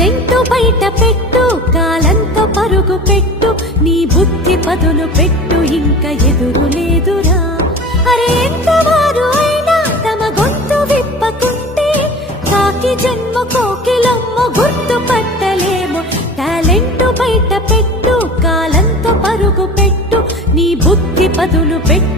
Talent బయట పెట్టు, కాలంతో పరుగు పెట్టు, నీ బుద్ధి పదును పెట్టు, ఇంకా ఎదురు లేదురా. అరే ఎంతవారు అయినా తమ గొంతు విప్పకుంటే కాకి జన్మ కోకిలమ్మ గుర్తు పట్టలేము. టాలెంట్ బయట పెట్టు, కాలంతో పరుగు పెట్టు, నీ బుద్ధి పదును పెట్టు.